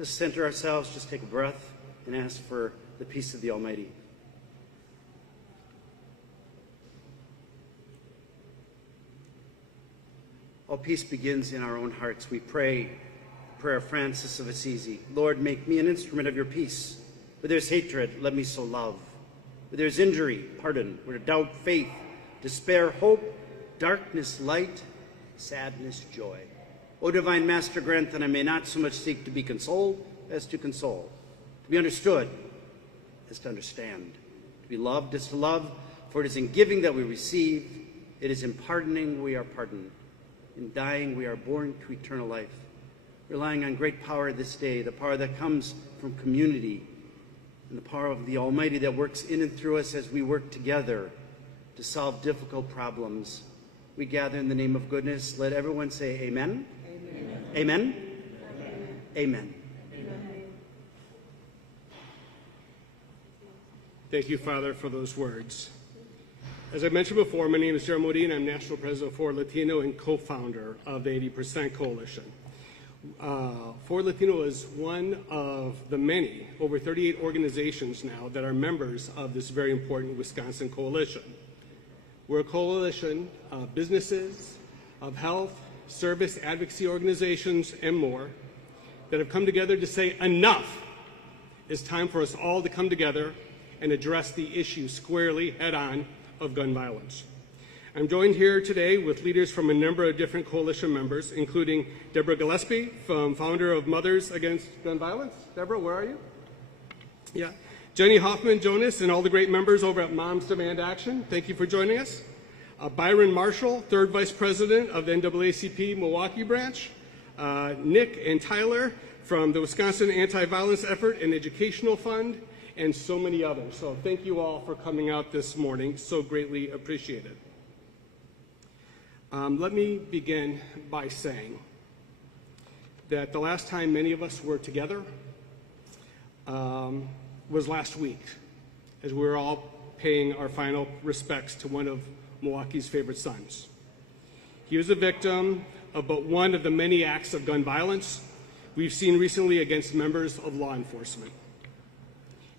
Let's center ourselves, just take a breath, and ask for the peace of the Almighty. All peace begins in our own hearts. We pray the prayer of Francis of Assisi. Lord, make me an instrument of your peace. Where there's hatred, let me sow love. Where there's injury, pardon. Where doubt, faith. Despair, hope. Darkness, light. Sadness, joy. O divine Master, grant that I may not so much seek to be consoled as to console. To be understood as to understand. To be loved as to love. For it is in giving that we receive. It is in pardoning we are pardoned. In dying, we are born to eternal life, relying on great power this day, the power that comes from community, and the power of the Almighty that works in and through us as we work together to solve difficult problems. We gather in the name of goodness. Let everyone say amen. Amen. Amen. Amen. Amen. Amen. Thank you, Father, for those words. As I mentioned before, my name is Jeremy Modine. I'm National President for Latino and co-founder of the 80% Coalition. For Latino is one of the many, over 38 organizations now, that are members of this very important Wisconsin coalition. We're a coalition of businesses, of health, service, advocacy organizations, and more that have come together to say enough. It's time for us all to come together and address the issue squarely head-on of gun violence. I'm joined here today with leaders from a number of different coalition members, including Deborah Gillespie, founder of Mothers Against Gun Violence. Deborah, where are you? Yeah. Jenny Hoffman-Jonas and all the great members over at Moms Demand Action, thank you for joining us. Byron Marshall, third vice president of the NAACP Milwaukee branch. Nick and Tyler from the Wisconsin Anti-Violence Effort and Educational Fund, and so many others. So thank you all for coming out this morning. So greatly appreciated. Let me begin by saying that the last time many of us were together was last week, as we were all paying our final respects to one of Milwaukee's favorite sons. He was a victim of but one of the many acts of gun violence we've seen recently against members of law enforcement.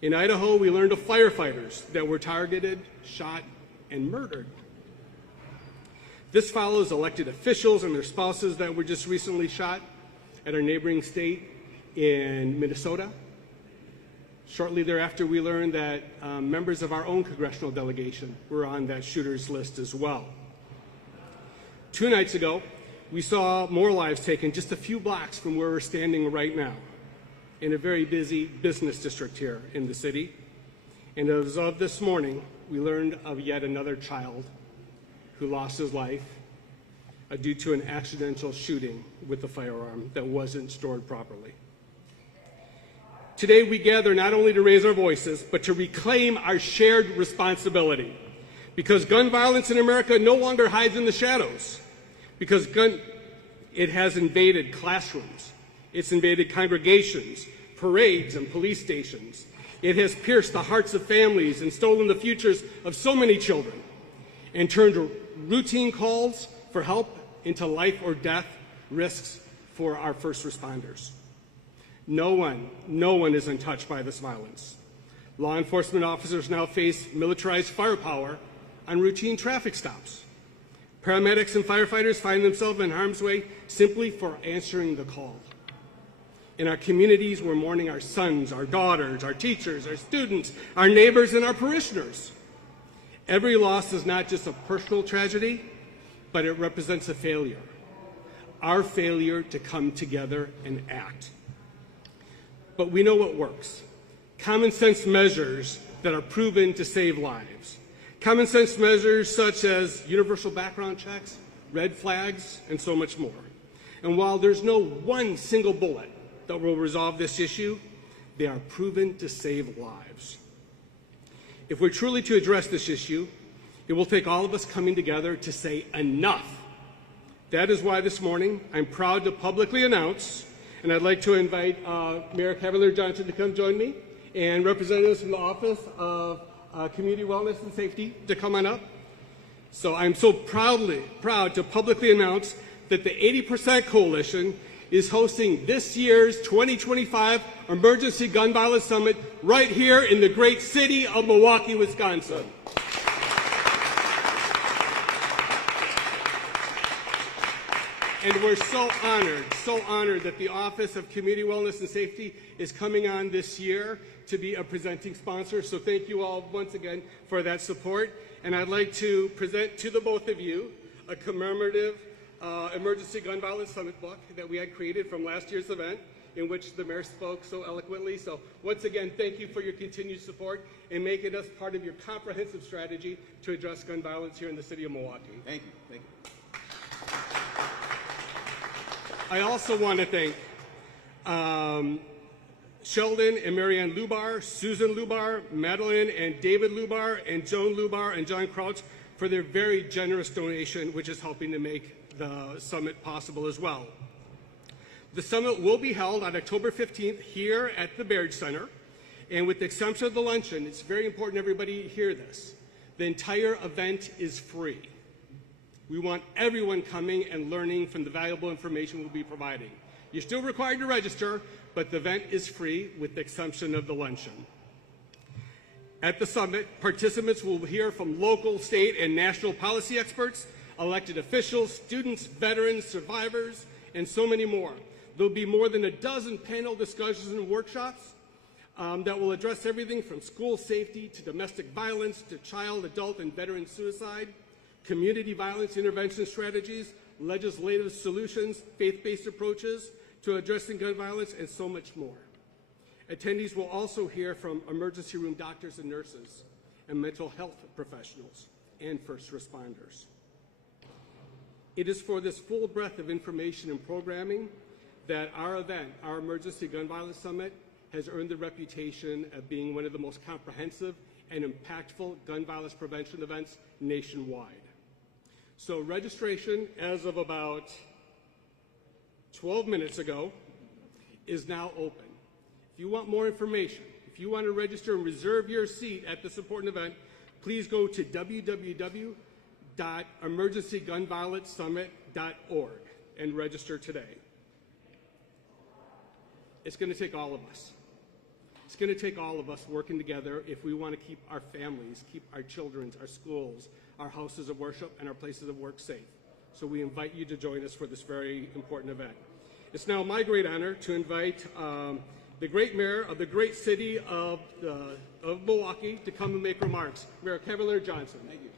In Idaho, we learned of firefighters that were targeted, shot, and murdered. This follows elected officials and their spouses that were just recently shot at our neighboring state in Minnesota. Shortly thereafter, we learned that members of our own congressional delegation were on that shooter's list as well. 2 nights ago, we saw more lives taken just a few blocks from where we're standing right now, in a very busy business district here in the city. And as of this morning, we learned of yet another child who lost his life due to an accidental shooting with a firearm that wasn't stored properly. Today we gather not only to raise our voices, but to reclaim our shared responsibility. Because gun violence in America no longer hides in the shadows. Because it has invaded classrooms. It's invaded congregations, parades, and police stations. It has pierced the hearts of families and stolen the futures of so many children and turned routine calls for help into life or death risks for our first responders. No one is untouched by this violence. Law enforcement officers now face militarized firepower on routine traffic stops. Paramedics and firefighters find themselves in harm's way simply for answering the call. In our communities, we're mourning our sons, our daughters, our teachers, our students, our neighbors, and our parishioners. Every loss is not just a personal tragedy, but it represents a failure. Our failure to come together and act. But we know what works. Common sense measures that are proven to save lives. Common sense measures such as universal background checks, red flags, and so much more. And while there's no one single bullet that will resolve this issue, they are proven to save lives. If we're truly to address this issue, it will take all of us coming together to say enough. That is why this morning I'm proud to publicly announce, and I'd like to invite Mayor Cavalier Johnson to come join me, and representatives from the Office of Community Wellness and Safety to come on up. So I'm so proud to publicly announce that the 80% Coalition is hosting this year's 2025 Emergency Gun Violence Summit right here in the great city of Milwaukee, Wisconsin. And we're so honored that the Office of Community Wellness and Safety is coming on this year to be a presenting sponsor. So thank you all once again for that support. And I'd like to present to the both of you a commemorative Emergency Gun Violence Summit book that we had created from last year's event, in which the mayor spoke so eloquently. So once again, thank you for your continued support and making us part of your comprehensive strategy to address gun violence here in the city of Milwaukee. Thank you. Thank you. I also want to thank Sheldon and Marianne Lubar, Susan Lubar, Madeline and David Lubar, and Joan Lubar and John Crouch for their very generous donation, which is helping to make the summit possible as well. The summit will be held on October 15th here at the Baird Center, and with the exception of the luncheon, it's very important everybody hear this. The entire event is free. We want everyone coming and learning from the valuable information we'll be providing. You're still required to register, but the event is free with the exception of the luncheon. At the summit, participants will hear from local, state, and national policy experts, elected officials, students, veterans, survivors, and so many more. There'll be more than a dozen panel discussions and workshops that will address everything from school safety to domestic violence to child, adult, and veteran suicide, community violence intervention strategies, legislative solutions, faith-based approaches to addressing gun violence, and so much more. Attendees will also hear from emergency room doctors and nurses, and mental health professionals, and first responders. It is for this full breadth of information and programming that our event, our Emergency Gun Violence Summit, has earned the reputation of being one of the most comprehensive and impactful gun violence prevention events nationwide. So registration, as of about 12 minutes ago, is now open. If you want more information, if you want to register and reserve your seat at this important event, please go to www.emergencygunviolencesummit.org and register today. It's going to take all of us. It's going to take all of us working together if we want to keep our families, keep our children, our schools, our houses of worship, and our places of work safe. So we invite you to join us for this very important event. It's now my great honor to invite the great mayor of the great city of Milwaukee to come and make remarks. Mayor Cavalier Johnson. Thank you.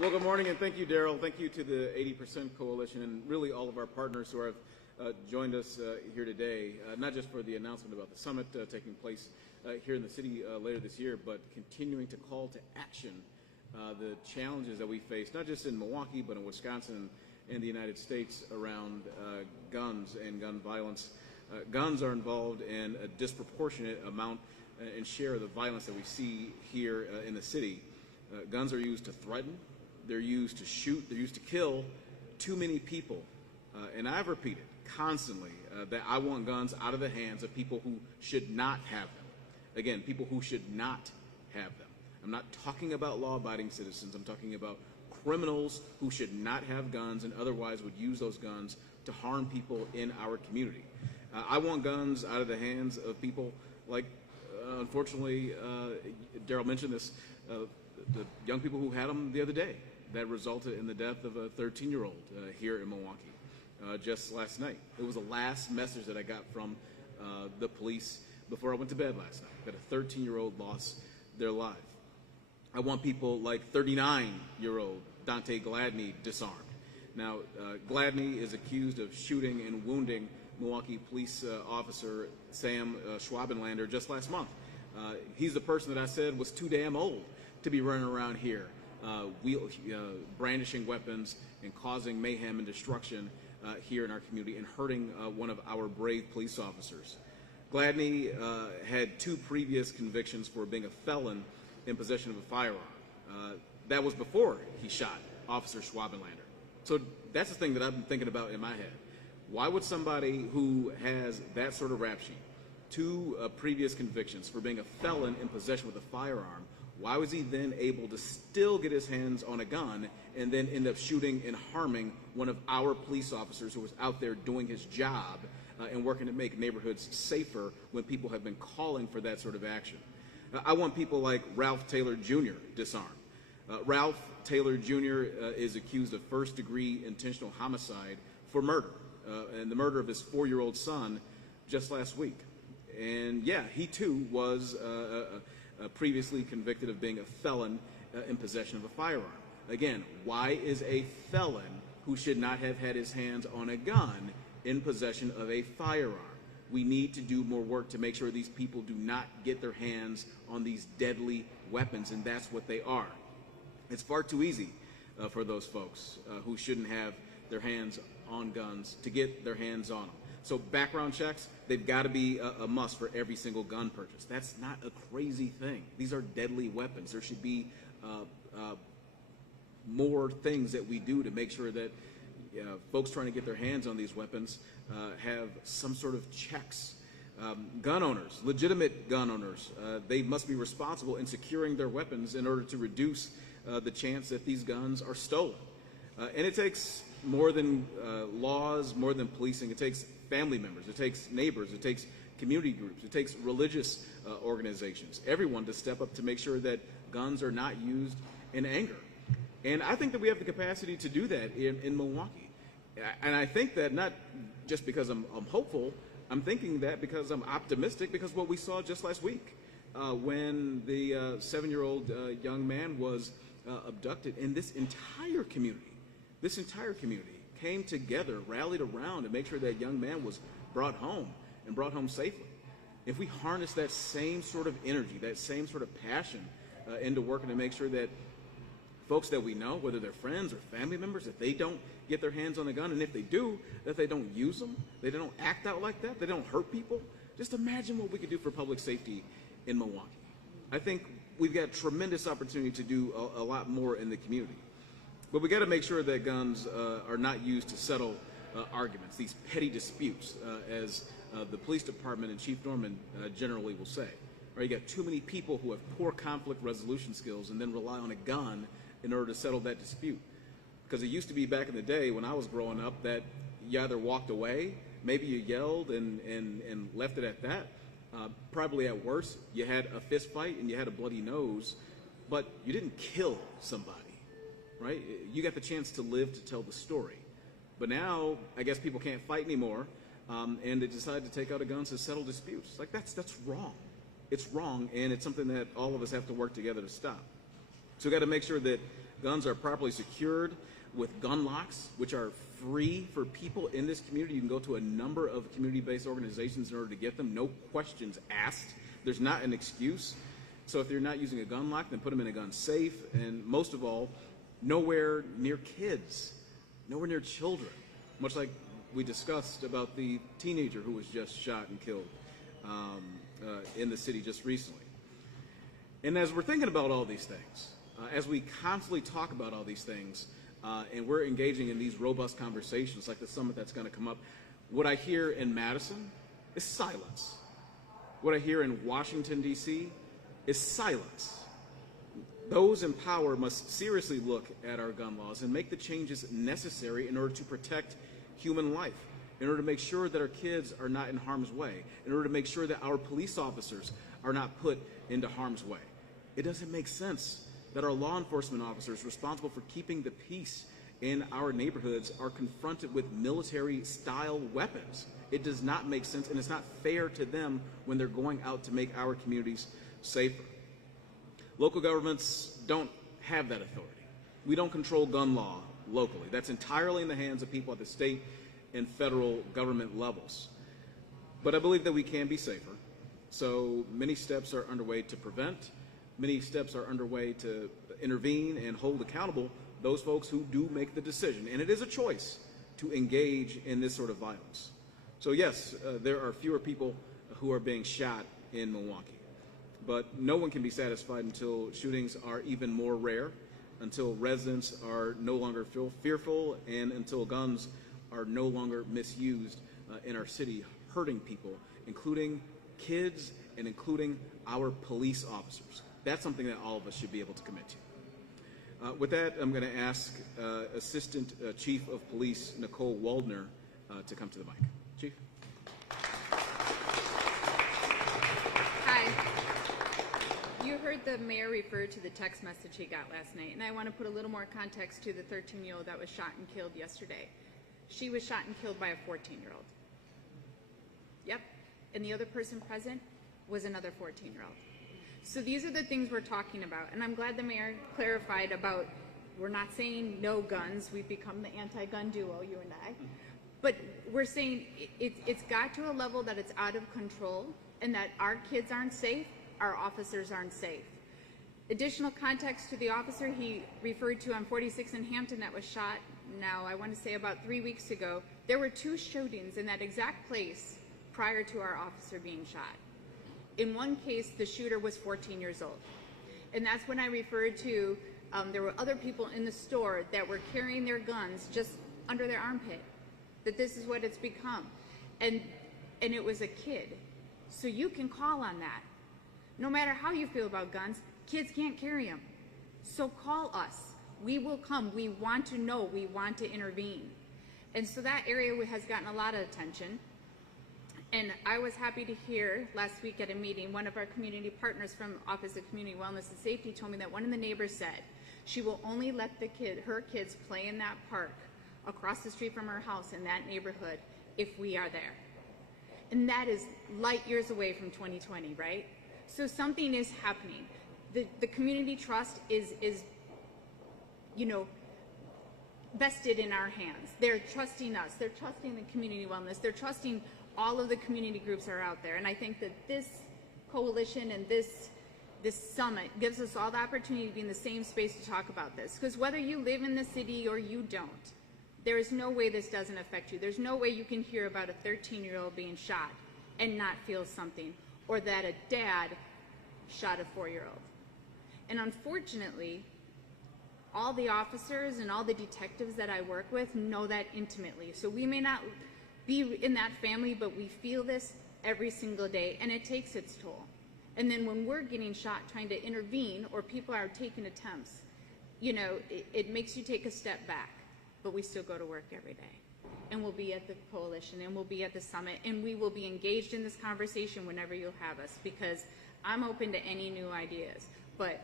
Well, good morning, and thank you, Daryl. Thank you to the 80% Coalition and really all of our partners who have joined us here today, not just for the announcement about the summit taking place here in the city later this year, but continuing to call to action the challenges that we face, not just in Milwaukee, but in Wisconsin and the United States around guns and gun violence. Guns are involved in a disproportionate amount and share of the violence that we see here in the city. Guns are used to threaten, they're used to shoot, they're used to kill too many people. And I've repeated constantly that I want guns out of the hands of people who should not have them. Again, people who should not have them. I'm not talking about law-abiding citizens. I'm talking about criminals who should not have guns and otherwise would use those guns to harm people in our community. I want guns out of the hands of people like, unfortunately, Daryl mentioned this, the young people who had them the other day that resulted in the death of a 13-year-old here in Milwaukee just last night. It was the last message that I got from the police before I went to bed last night, that a 13-year-old lost their life. I want people like 39-year-old Dante Gladney disarmed. Now, Gladney is accused of shooting and wounding Milwaukee police officer Sam Schwabenlander just last month. He's the person that I said was too damn old to be running around here brandishing weapons and causing mayhem and destruction here in our community and hurting one of our brave police officers. Gladney had 2 previous convictions for being a felon in possession of a firearm. That was before he shot Officer Schwabenlander. So that's the thing that I've been thinking about in my head. Why would somebody who has that sort of rap sheet, 2 previous convictions for being a felon in possession with a firearm, Why was he then able to still get his hands on a gun and then end up shooting and harming one of our police officers who was out there doing his job and working to make neighborhoods safer when people have been calling for that sort of action? I want people like Ralph Taylor Jr. disarmed. Ralph Taylor Jr. Is accused of first-degree intentional homicide for murder, and the murder of his 4-year-old son just last week. And yeah, he too was previously convicted of being a felon in possession of a firearm. Again, why is a felon who should not have had his hands on a gun in possession of a firearm? We need to do more work to make sure these people do not get their hands on these deadly weapons, and that's what they are. It's far too easy for those folks who shouldn't have their hands on guns to get their hands on them. So background checks, they've got to be a must for every single gun purchase. That's not a crazy thing. These are deadly weapons. There should be more things that we do to make sure that folks trying to get their hands on these weapons have some sort of checks. Gun owners, legitimate gun owners, they must be responsible in securing their weapons in order to reduce the chance that these guns are stolen. And it takes more than laws, more than policing. It takes family members, it takes neighbors, it takes community groups, it takes religious organizations, everyone to step up to make sure that guns are not used in anger. And I think that we have the capacity to do that in Milwaukee. And I think that not just because I'm hopeful, I'm thinking that because I'm optimistic, because what we saw just last week when the 7-year-old young man was abducted, and this entire community came together, rallied around to make sure that young man was brought home and brought home safely. If we harness that same sort of energy, that same sort of passion into working to make sure that folks that we know, whether they're friends or family members, if they don't get their hands on a gun, and if they do, that they don't use them, they don't act out like that, they don't hurt people. Just imagine what we could do for public safety in Milwaukee. I think we've got tremendous opportunity to do a lot more in the community. But we got to make sure that guns are not used to settle arguments, these petty disputes, as the police department and Chief Norman generally will say. Right? You got too many people who have poor conflict resolution skills and then rely on a gun in order to settle that dispute. Because it used to be back in the day when I was growing up that you either walked away, maybe you yelled and left it at that. Probably at worst, you had a fist fight and you had a bloody nose, but you didn't kill somebody, right? You got the chance to live to tell the story. But now, I guess people can't fight anymore, and they decide to take out a gun to settle disputes. Like, that's wrong. It's wrong, and it's something that all of us have to work together to stop. So we've got to make sure that guns are properly secured with gun locks, which are free for people in this community. You can go to a number of community-based organizations in order to get them, no questions asked. There's not an excuse. So if you're not using a gun lock, then put them in a gun safe, and most of all, nowhere near kids, nowhere near children, much like we discussed about the teenager who was just shot and killed in the city just recently. And as we're thinking about all these things, as we constantly talk about all these things, and we're engaging in these robust conversations like the summit that's going to come up, what I hear in Madison is silence. What I hear in Washington, D.C. is silence. Those in power must seriously look at our gun laws and make the changes necessary in order to protect human life, in order to make sure that our kids are not in harm's way, in order to make sure that our police officers are not put into harm's way. It doesn't make sense that our law enforcement officers responsible for keeping the peace in our neighborhoods are confronted with military-style weapons. It does not make sense, and it's not fair to them when they're going out to make our communities safer. Local governments don't have that authority. We don't control gun law locally. That's entirely in the hands of people at the state and federal government levels. But I believe that we can be safer. So many steps are underway to prevent. Many steps are underway to intervene and hold accountable those folks who do make the decision. And it is a choice to engage in this sort of violence. So yes, there are fewer people who are being shot in Milwaukee. But no one can be satisfied until shootings are even more rare, until residents are no longer fearful, and until guns are no longer misused in our city, hurting people, including kids and including our police officers. That's something that all of us should be able to commit to. With that, I'm going to ask Assistant Chief of Police Nicole Waldner to come to the mic. Chief. Hi. You heard the mayor refer to the text message he got last night, and I want to put a little more context to the 13-year-old that was shot and killed yesterday. She was shot and killed by a 14-year-old. Yep. And the other person present was another 14-year-old. So these are the things we're talking about, and I'm glad the mayor clarified about we're not saying no guns. We've become the anti-gun duo, you and I. But we're saying it's got to a level that it's out of control and that our kids aren't safe, our officers aren't safe. Additional context to the officer he referred to on 46 in Hampton that was shot, now I want to say about 3 weeks ago, there were 2 shootings in that exact place prior to our officer being shot. In one case, the shooter was 14 years old. And that's when I referred to, there were other people in the store that were carrying their guns just under their armpit, that this is what it's become. And it was a kid. So you can call on that. No matter how you feel about guns, kids can't carry them. So call us. We will come. We want to know. We want to intervene. And so that area has gotten a lot of attention. And I was happy to hear last week at a meeting, one of our community partners from Office of Community Wellness and Safety told me that one of the neighbors said she will only let her kids play in that park across the street from her house in that neighborhood if we are there. And that is light years away from 2020, right? So something is happening. The community trust is vested in our hands. They're trusting us. They're trusting the community wellness. They're trusting all of the community groups are out there. And I think that this coalition and this summit gives us all the opportunity to be in the same space to talk about this. Because whether you live in the city or you don't, there is no way this doesn't affect you. There's no way you can hear about a 13-year-old being shot and not feel something, or that a dad shot a 4-year-old. And unfortunately, all the officers and all the detectives that I work with know that intimately. So we may not be in that family, but we feel this every single day, and it takes its toll. And then when we're getting shot trying to intervene, or people are taking attempts, it makes you take a step back, but we still go to work every day. And we'll be at the coalition, and we'll be at the summit, and we will be engaged in this conversation whenever you'll have us, because I'm open to any new ideas. But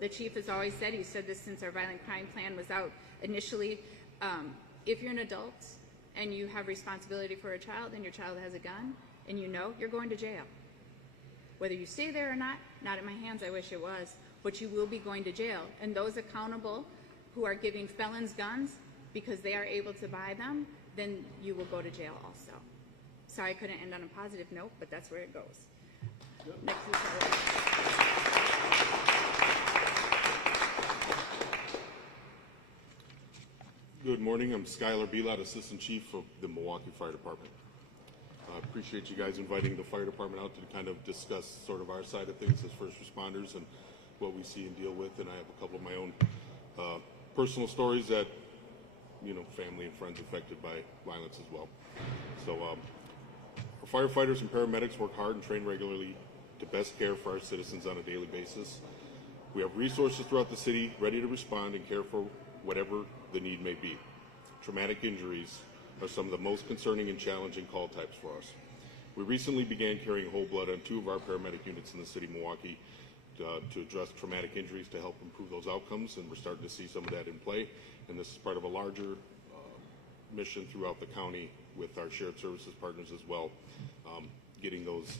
the chief has always said, he said this since our violent crime plan was out initially, if you're an adult and you have responsibility for a child and your child has a gun and you're going to jail. Whether you stay there or not in my hands, I wish it was, but you will be going to jail. And those accountable who are giving felons guns because they are able to buy them, then you will go to jail also. Sorry I couldn't end on a positive note, but that's where it goes. Next is Good morning. I'm Skylar Belot, Assistant Chief of the Milwaukee Fire Department. I appreciate you guys inviting the fire department out to kind of discuss sort of our side of things as first responders and what we see and deal with. And I have a couple of my own personal stories that, family and friends affected by violence as well. So our firefighters and paramedics work hard and train regularly to best care for our citizens on a daily basis. We have resources throughout the city ready to respond and care for whatever the need may be. Traumatic injuries are some of the most concerning and challenging call types for us. We recently began carrying whole blood on 2 of our paramedic units in the city of Milwaukee to address traumatic injuries to help improve those outcomes, and we're starting to see some of that in play. And this is part of a larger mission throughout the county with our shared services partners as well, getting those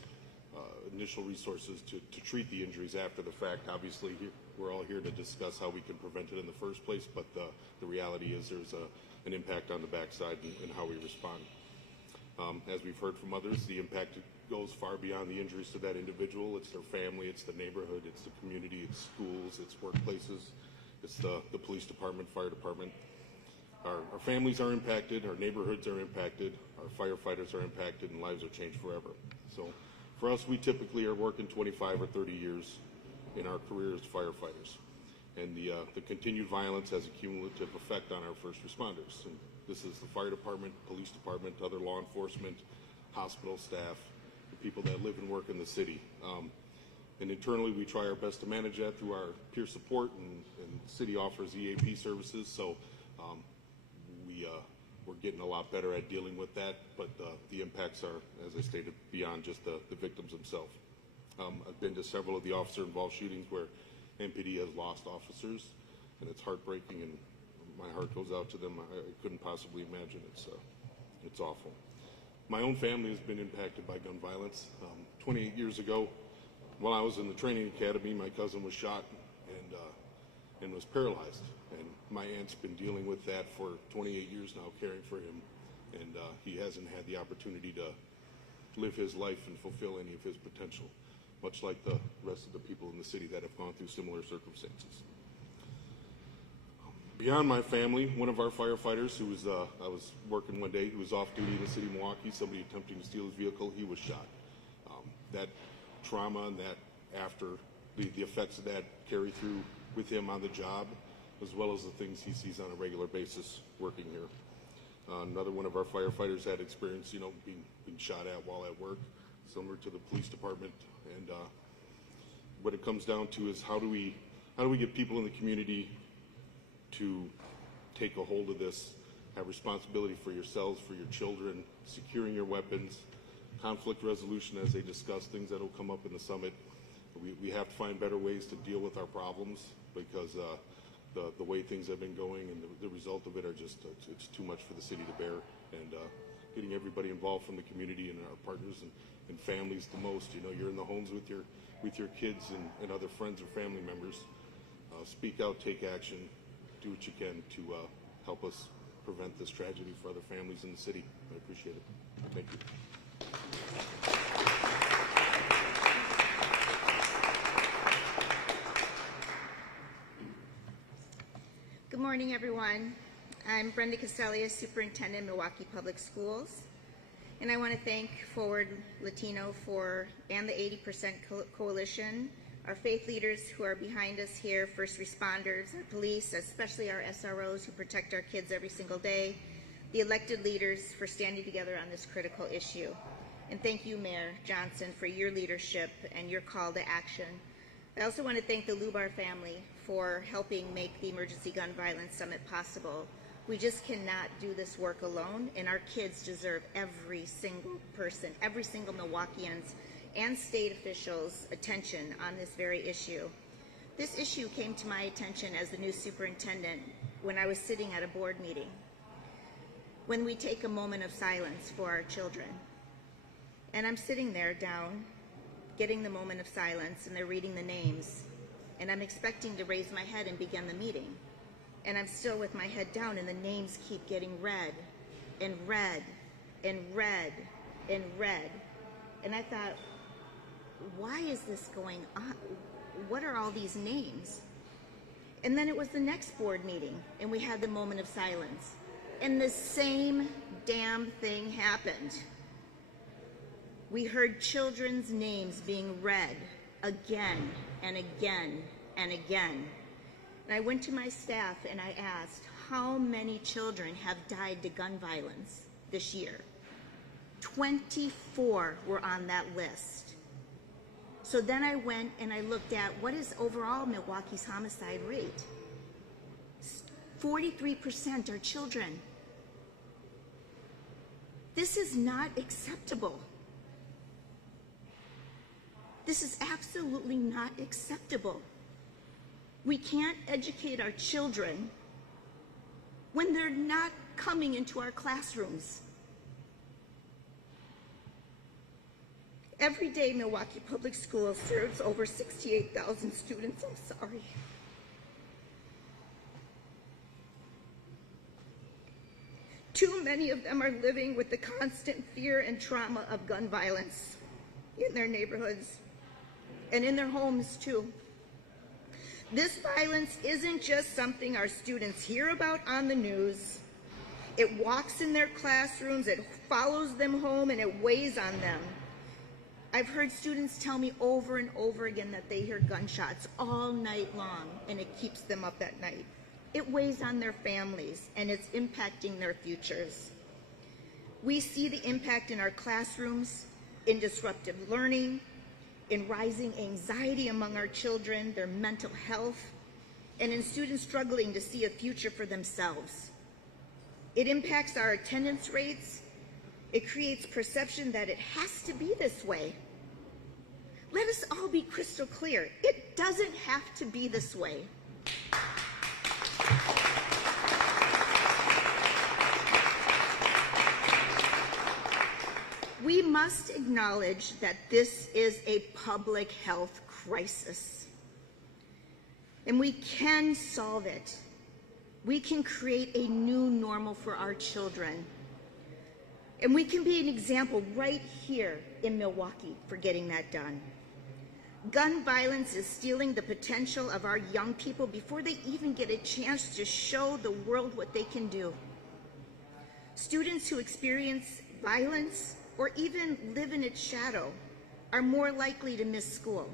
initial resources to treat the injuries after the fact. Obviously, we're all here to discuss how we can prevent it in the first place, but the reality is there's an impact on the backside and how we respond. As we've heard from others, the impact goes far beyond the injuries to that individual. It's their family, it's the neighborhood, it's the community, it's schools, it's workplaces, it's the police department, fire department. Our families are impacted, our neighborhoods are impacted, our firefighters are impacted, and lives are changed forever. So for us, we typically are working 25 or 30 years in our career as firefighters. And the continued violence has a cumulative effect on our first responders. And this is the fire department, police department, other law enforcement, hospital staff, the people that live and work in the city. And internally, we try our best to manage that through our peer support, and the city offers EAP services. So we're getting a lot better at dealing with that, but the impacts are, as I stated, beyond just the victims themselves. I've been to several of the officer-involved shootings where MPD has lost officers, and it's heartbreaking, and my heart goes out to them. I couldn't possibly imagine. It's awful. My own family has been impacted by gun violence. 28 years ago, while I was in the training academy, my cousin was shot and was paralyzed. And my aunt's been dealing with that for 28 years now, caring for him. And he hasn't had the opportunity to live his life and fulfill any of his potential, much like the rest of the people in the city that have gone through similar circumstances. Beyond my family, one of our firefighters who was, I was working one day, he was off duty in the city of Milwaukee, somebody attempting to steal his vehicle, he was shot. That trauma and that after, the effects of that carry through with him on the job, as well as the things he sees on a regular basis working here. Another one of our firefighters had experience, being shot at while at work, similar to the police department. And what it comes down to is how do we get people in the community to take a hold of this, have responsibility for yourselves, for your children, securing your weapons, conflict resolution, as they discuss things that will come up in the summit. We have to find better ways to deal with our problems, because the way things have been going and the result of it are just, it's too much for the city to bear. And getting everybody involved from the community and our partners and families the most. You're in the homes with your kids and other friends or family members. Speak out, take action, do what you can to help us prevent this tragedy for other families in the city. I appreciate it. Thank you. Good morning, everyone. I'm Brenda Castelia, Superintendent, Milwaukee Public Schools. And I want to thank Forward Latino and the 80% Coalition, our faith leaders who are behind us here, first responders, our police, especially our SROs who protect our kids every single day, the elected leaders for standing together on this critical issue. And thank you, Mayor Johnson, for your leadership and your call to action. I also want to thank the Lubar family for helping make the Emergency Gun Violence Summit possible. We just cannot do this work alone, and our kids deserve every single person, every single Milwaukeeans and state officials' attention on this very issue. This issue came to my attention as the new superintendent when I was sitting at a board meeting. When we take a moment of silence for our children, and I'm sitting there down, getting the moment of silence, and they're reading the names, and I'm expecting to raise my head and begin the meeting. And I'm still with my head down, and the names keep getting read, and read, and read, and read. And I thought, why is this going on? What are all these names? And then it was the next board meeting, and we had the moment of silence. And the same damn thing happened. We heard children's names being read again and again and again. And I went to my staff and I asked, how many children have died to gun violence this year? 24 were on that list. So then I went and I looked at what is overall Milwaukee's homicide rate. 43% are children. This is not acceptable. This is absolutely not acceptable. We can't educate our children when they're not coming into our classrooms. Every day, Milwaukee Public Schools serves over 68,000 students. I'm sorry. Too many of them are living with the constant fear and trauma of gun violence in their neighborhoods and in their homes too. This violence isn't just something our students hear about on the news. It walks in their classrooms, it follows them home, and it weighs on them. I've heard students tell me over and over again that they hear gunshots all night long, and it keeps them up at night. It weighs on their families, and it's impacting their futures. We see the impact in our classrooms, in disruptive learning, in rising anxiety among our children, their mental health, and in students struggling to see a future for themselves. It impacts our attendance rates. It creates perception that it has to be this way. Let us all be crystal clear. It doesn't have to be this way. We must acknowledge that this is a public health crisis, and we can solve it. We can create a new normal for our children, and we can be an example right here in Milwaukee for getting that done. Gun violence is stealing the potential of our young people before they even get a chance to show the world what they can do. Students who experience violence or even live in its shadow are more likely to miss school,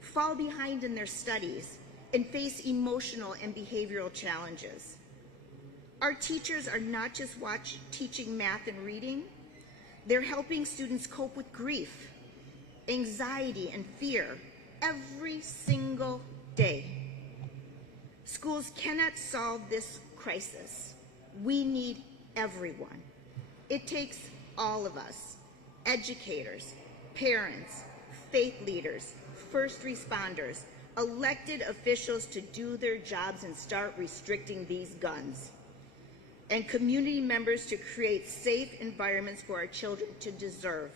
fall behind in their studies, and face emotional and behavioral challenges. Our teachers are not just teaching math and reading, they're helping students cope with grief, anxiety, and fear every single day. Schools cannot solve this crisis. We need everyone. It takes all of us, educators, parents, faith leaders, first responders, elected officials to do their jobs and start restricting these guns, and community members to create safe environments for our children to deserve.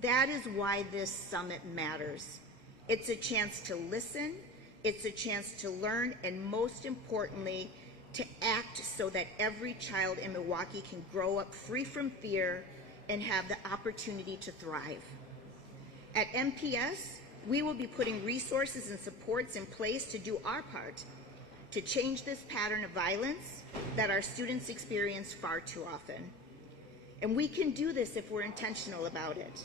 That is why this summit matters. It's a chance to listen, it's a chance to learn, and most importantly, to act so that every child in Milwaukee can grow up free from fear and have the opportunity to thrive. At MPS, we will be putting resources and supports in place to do our part to change this pattern of violence that our students experience far too often. And we can do this if we're intentional about it.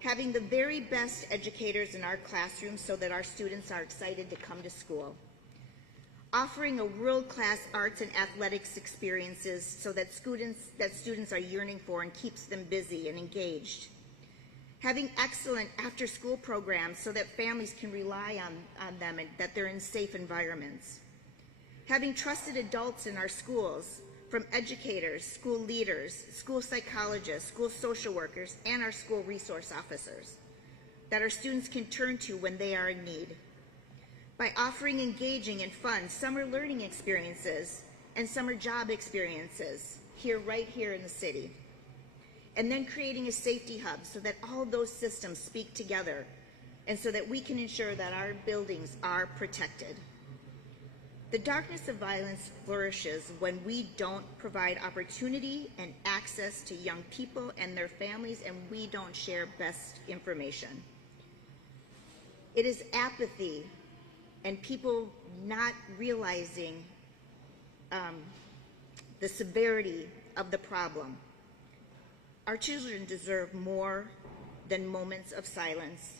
Having the very best educators in our classrooms so that our students are excited to come to school. Offering a world-class arts and athletics experiences so that students are yearning for and keeps them busy and engaged. Having excellent after-school programs so that families can rely on them and that they're in safe environments. Having trusted adults in our schools, from educators, school leaders, school psychologists, school social workers, and our school resource officers that our students can turn to when they are in need. By offering engaging and fun summer learning experiences and summer job experiences right here in the city. And then creating a safety hub so that all those systems speak together and so that we can ensure that our buildings are protected. The darkness of violence flourishes when we don't provide opportunity and access to young people and their families, and we don't share best information. It is apathy and people not realizing the severity of the problem. Our children deserve more than moments of silence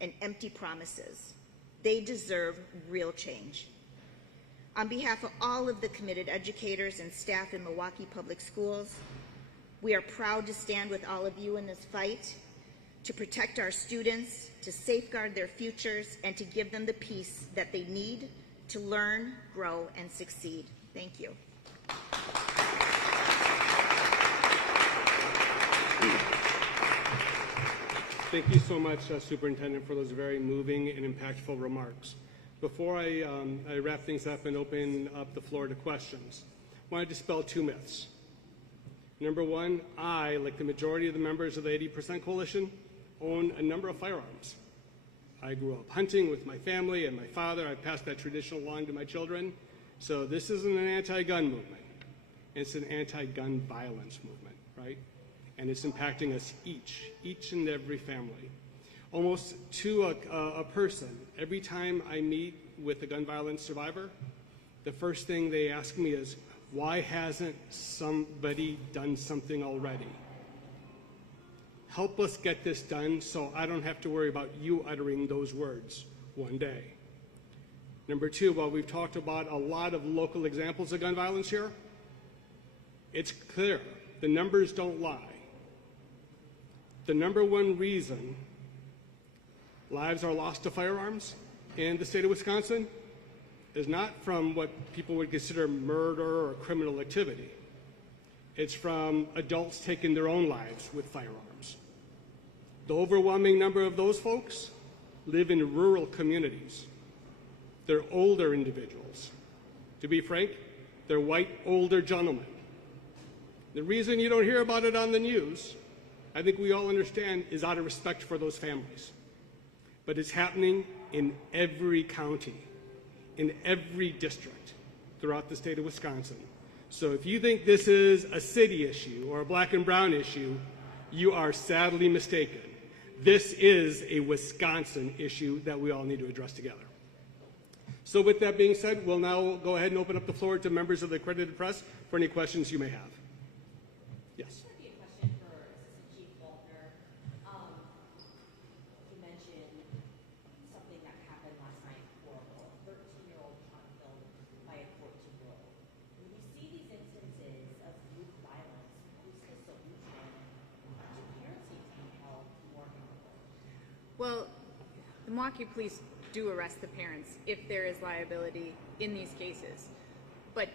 and empty promises. They deserve real change. On behalf of all of the committed educators and staff in Milwaukee Public Schools, we are proud to stand with all of you in this fight to protect our students, to safeguard their futures, and to give them the peace that they need to learn, grow, and succeed. Thank you. Thank you so much, Superintendent, for those very moving and impactful remarks. Before I wrap things up and open up the floor to questions, I want to dispel two myths. Number one, I, like the majority of the members of the 80% Coalition, own a number of firearms. I grew up hunting with my family and my father. I passed that tradition along to my children. So this isn't an anti-gun movement. It's an anti-gun violence movement, right? And it's impacting us each and every family. Almost to a person, every time I meet with a gun violence survivor, the first thing they ask me is, why hasn't somebody done something already? Help us get this done so I don't have to worry about you uttering those words one day. Number two, while we've talked about a lot of local examples of gun violence here, it's clear, the numbers don't lie. The number one reason lives are lost to firearms in the state of Wisconsin is not from what people would consider murder or criminal activity. It's from adults taking their own lives with firearms. The overwhelming number of those folks live in rural communities. They're older individuals. To be frank, they're white, older gentlemen. The reason you don't hear about it on the news, I think we all understand, is out of respect for those families. But it's happening in every county, in every district throughout the state of Wisconsin. So if you think this is a city issue or a black and brown issue, you are sadly mistaken. This is a Wisconsin issue that we all need to address together. So with that being said, we'll now go ahead and open up the floor to members of the accredited press for any questions you may have. Yes. This might be a question for Assistant Chief Faulkner. You mentioned something that happened last night, horrible. A 13-year-old shot killed by a 14-year-old. When you see these instances of youth violence, what is the solution? Do parents need to be held more accountable? Well, the Milwaukee police do arrest the parents if there is liability in these cases. But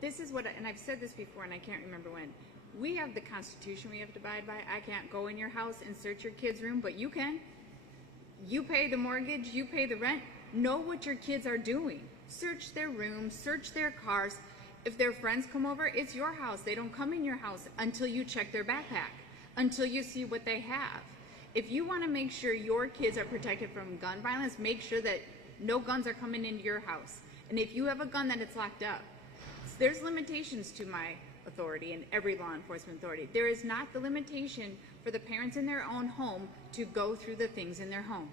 this is what, and I've said this before and I can't remember when, we have the Constitution we have to abide by. I can't go in your house and search your kid's room, but you can. You pay the mortgage, you pay the rent, know what your kids are doing. Search their rooms, search their cars. If their friends come over, it's your house. They don't come in your house until you check their backpack, until you see what they have. If you want to make sure your kids are protected from gun violence, make sure that no guns are coming into your house. And if you have a gun, that it's locked up. So there's limitations to my authority and every law enforcement authority. There is not the limitation for the parents in their own home to go through the things in their home.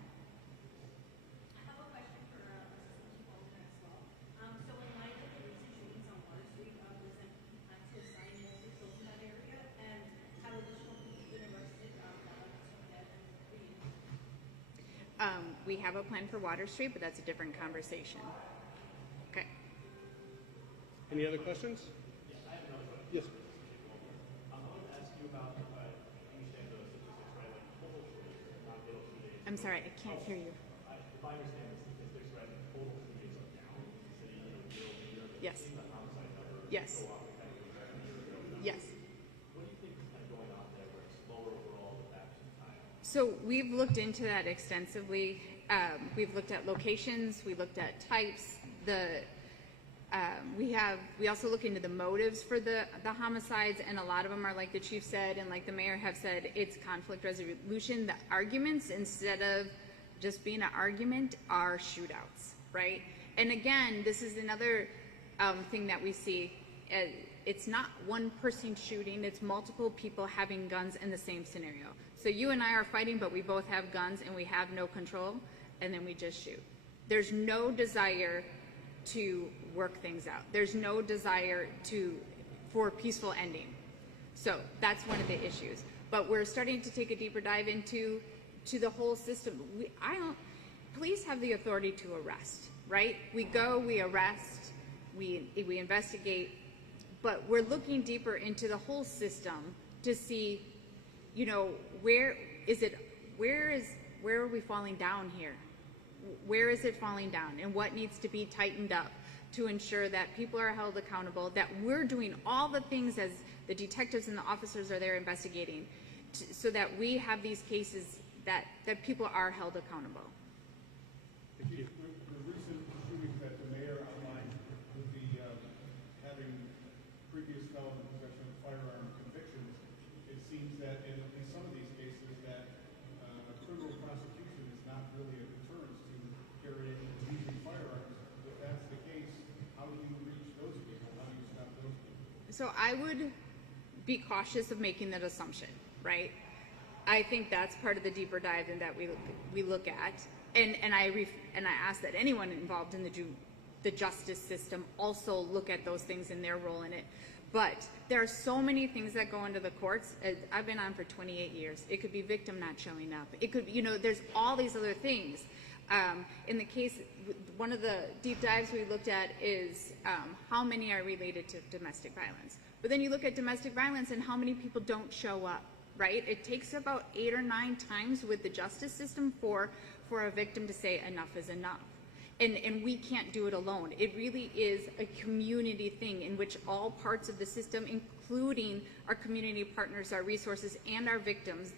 I have a question for Assistant Chief Faulkner as well. So in light of the recent shootings on Water Street, there's an active sign mostly close in that area, and have additional people been arrested that We have a plan for Water Street, but that's a different conversation. Okay. Any other questions? Yeah, I have another question. Yes. I wanted to ask you about, you understand the statistics, right? Like total shootings, not little shootings. I'm sorry, I can't hear you. If I understand the statistics, right, total shootings are down in the city, year-over-year. Yes. The homicide number Yes. go up kind of compared to a year ago. Yes. What do you think is kind of going on there where it's lower overall with action time? So we've looked into that extensively. We've looked at locations, we looked at types. We also look into the motives for the homicides, and a lot of them are like the chief said and like the mayor have said, it's conflict resolution. The arguments, instead of just being an argument, are shootouts, right? And again, this is another thing that we see. It's not one person shooting, it's multiple people having guns in the same scenario. So you and I are fighting, but we both have guns and we have no control, and then we just shoot. There's no desire to work things out. There's no desire for a peaceful ending. So that's one of the issues. But we're starting to take a deeper dive into the whole system. Police have the authority to arrest, right? We go, we arrest, we investigate, but we're looking deeper into the whole system to see, where are we falling down here? Where is it falling down, and what needs to be tightened up to ensure that people are held accountable, that we're doing all the things as the detectives and the officers are there investigating, so that we have these cases that people are held accountable. The recent shootings that the mayor outlined with the having previous felon possession of firearm convictions, it seems that in at least some of these cases that a criminal prosecution is not really a deterrence to carrying and using firearms. If that's the case, how do you reach those people? How do you stop those people? So I would be cautious of making that assumption, right? I think that's part of the deeper dive and that we look at, and I ask that anyone involved in the justice system also look at those things and their role in it. But there are so many things that go into the courts. I've been on for 28 years. It could be victim not showing up. It could, there's all these other things. In the case, one of the deep dives we looked at is how many are related to domestic violence. But then you look at domestic violence and how many people don't show up. right? It takes about 8 or 9 times with the justice system for a victim to say enough is enough. And we can't do it alone. It really is a community thing in which all parts of the system, including our community partners, our resources, and our victims,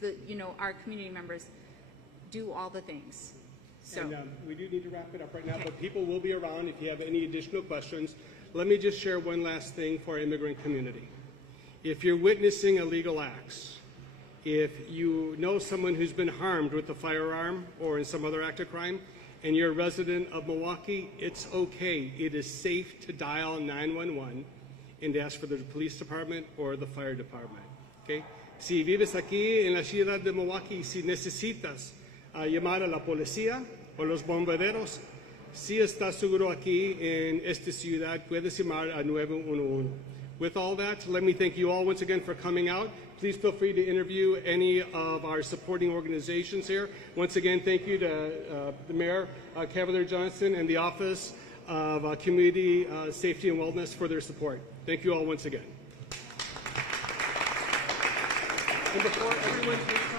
our community members, do all the things. So. And we do need to wrap it up right now, but people will be around if you have any additional questions. Let me just share one last thing for our immigrant community. If you're witnessing illegal acts, if you know someone who's been harmed with a firearm or in some other act of crime, and you're a resident of Milwaukee, it's okay. It is safe to dial 911 and ask for the police department or the fire department. Okay? Si vives aquí en la ciudad de Milwaukee, si necesitas llamar a la policía o los bombarderos, si estás seguro aquí en esta ciudad, puedes llamar a 911. With all that, let me thank you all once again for coming out. Please feel free to interview any of our supporting organizations here. Once again, thank you to the Mayor, Cavalier Johnson, and the Office of Community Safety and Wellness for their support. Thank you all once again. And before everyone takes